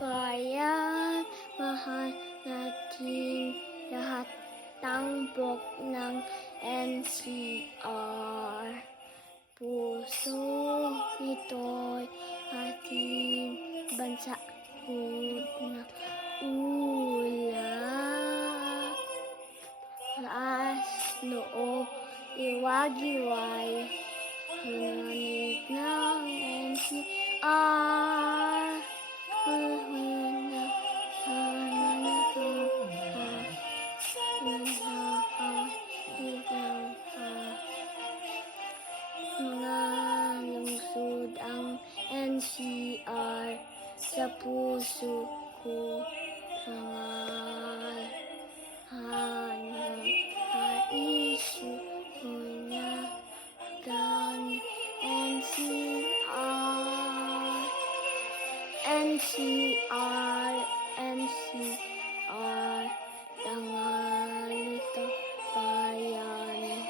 Kaya mahal natin lahat tambok ng NCR. Puso nito'y ating bansa na ulan. Taas noo iwag-iway, hanip ng NCR. Mga lungsod ang NCR sa puso ko hangal. Hanang isyu ko na gani NCR. NCR, NCR, tangan ito bayan.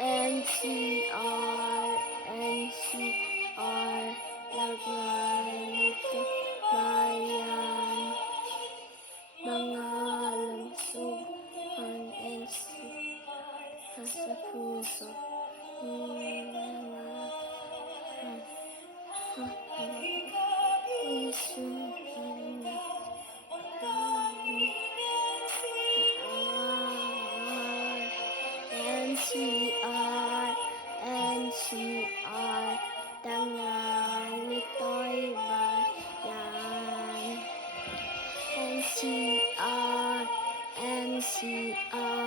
NCR, NCR, tangan ito bayan. Mga lungsod ang NCR sa puso. NCR, NCR, tangan nito'y bayan. NCR, NCR,